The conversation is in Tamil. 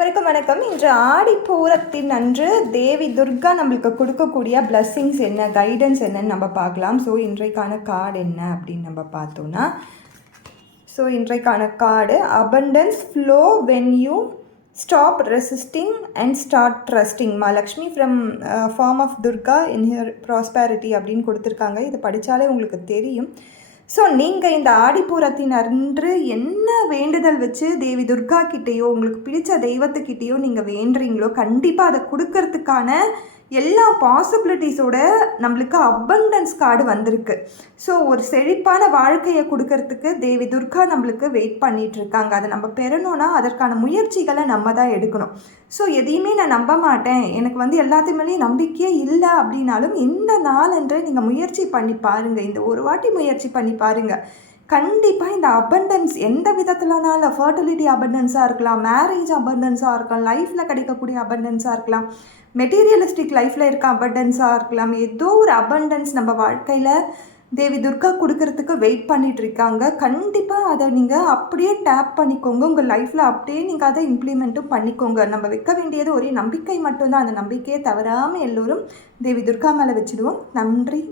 வணக்கம். இன்று ஆடிப்பூரத்தின் அன்று தேவி துர்கா நம்மளுக்கு கொடுக்கக்கூடிய பிளஸ்ஸிங்ஸ் என்ன, கைடன்ஸ் என்னன்னு நம்ம பார்க்கலாம். ஸோ இன்றைக்கான கார்டு என்ன அப்படின்னு நம்ம பார்த்தோன்னா, இன்றைக்கான card abundance flow when you stop resisting and start trusting. Mahalakshmi from form of Durga in here prosperity அப்படின்னு கொடுத்துருக்காங்க. இதை படித்தாலே உங்களுக்கு தெரியும். ஸோ நீங்கள் இந்த ஆடிப்பூரத்தின் அன்று என்ன வேண்டுதல் வச்சு தேவி துர்கா கிட்டேயோ உங்களுக்கு பிடிச்ச தெய்வத்துக்கிட்டேயோ நீங்கள் வேண்டுறீங்களோ கண்டிப்பாக அதை கொடுக்கறதுக்கான எல்லா பாசிபிலிட்டிஸோட நம்மளுக்கு அபண்டன்ஸ் கார்டு வந்திருக்கு. ஸோ ஒரு செழிப்பான வாழ்க்கையை கொடுக்கறதுக்கு தேவி துர்கா நம்மளுக்கு வெயிட் பண்ணிகிட்டு இருக்காங்க. அதை நம்ம பெறணும்னா அதற்கான முயற்சிகளை நம்ம தான் எடுக்கணும். ஸோ எதையுமே நான் நம்ப மாட்டேன், எனக்கு எல்லாத்தையுமேலேயும் நம்பிக்கையே இல்லை அப்படின்னாலும் இந்த நாளன்று நீங்கள் முயற்சி பண்ணி பாருங்கள். இந்த ஒரு வாட்டி முயற்சி பண்ணி பாருங்கள். கண்டிப்பாக இந்த அபண்டன்ஸ் எந்த விதத்திலனாலும் ஃபர்டிலிட்டி அபண்டன்ஸாக இருக்கலாம், மேரேஜ் அபண்டன்ஸாக இருக்கலாம், லைஃப்பில் கிடைக்கக்கூடிய அபண்டன்ஸாக இருக்கலாம், மெட்டீரியலிஸ்டிக் லைஃப்பில் இருக்க அபண்டன்ஸாக இருக்கலாம், ஏதோ ஒரு அபண்டன்ஸ் நம்ம வாழ்க்கையில் தேவி துர்கா கொடுக்கறதுக்கு வெயிட் பண்ணிகிட்டு இருக்காங்க. கண்டிப்பாக அதை நீங்கள் அப்படியே டேப் பண்ணிக்கோங்க. உங்கள் லைஃப்பில் அப்படியே நீங்கள் அதை இம்ப்ளிமெண்ட்டும் பண்ணிக்கோங்க. நம்ம வைக்க வேண்டியது ஒரே நம்பிக்கை மட்டும்தான். அந்த நம்பிக்கையை தவறாமல் எல்லோரும் தேவி துர்கா மேலே வச்சுடுவோம். நன்றி.